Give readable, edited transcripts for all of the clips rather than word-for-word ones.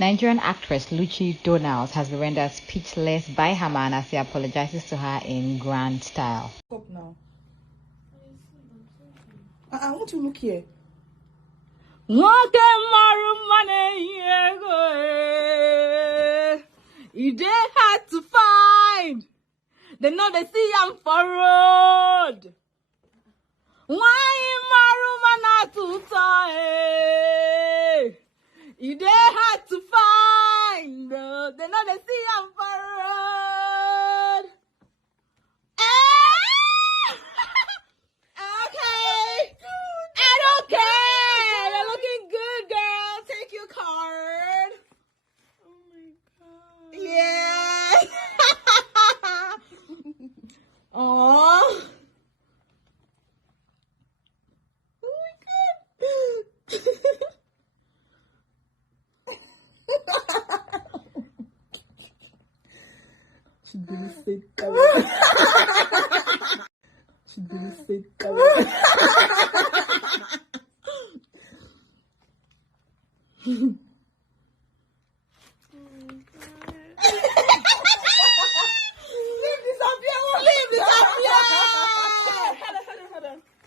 Nigerian actress Luchy Donalds has been rendered speechless by her man as he apologizes to her in grand style. Stop now. I want to look here. They had to find. They know they see I'm for road. Why marumana to tie? They had to find. They know they see I'm for road. Okay. I don't care. You're looking good, girl. Take your card. Oh my god. Yeah. Aww. Oh my god. She didn't say She didn't say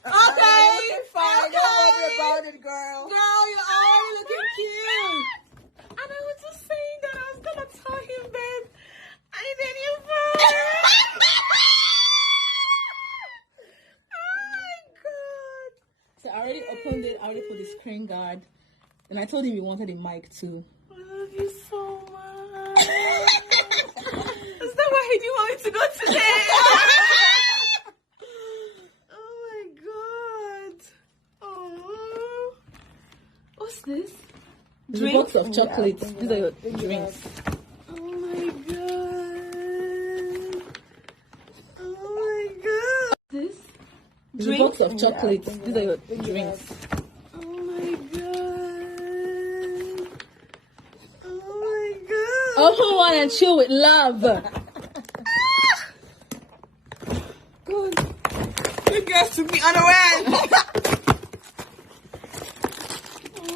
Okay, fine. Don't worry about it, girl. Girl, you're already looking cute. And I was just saying that I was gonna tell him that I did you first. Oh my god. So I already opened it. I already put the screen guard, and I told him you wanted a mic too. I love you so much. Is that why you want me to go today? Oh my god. Oh. What's this? There's a box of chocolates. These are your drinks. Oh my god. Oh my god. This? There's a box of chocolates. These are your drinks. Oh my god. Oh my god. Open one and chill with love. God. You guys took me unawares. Oh.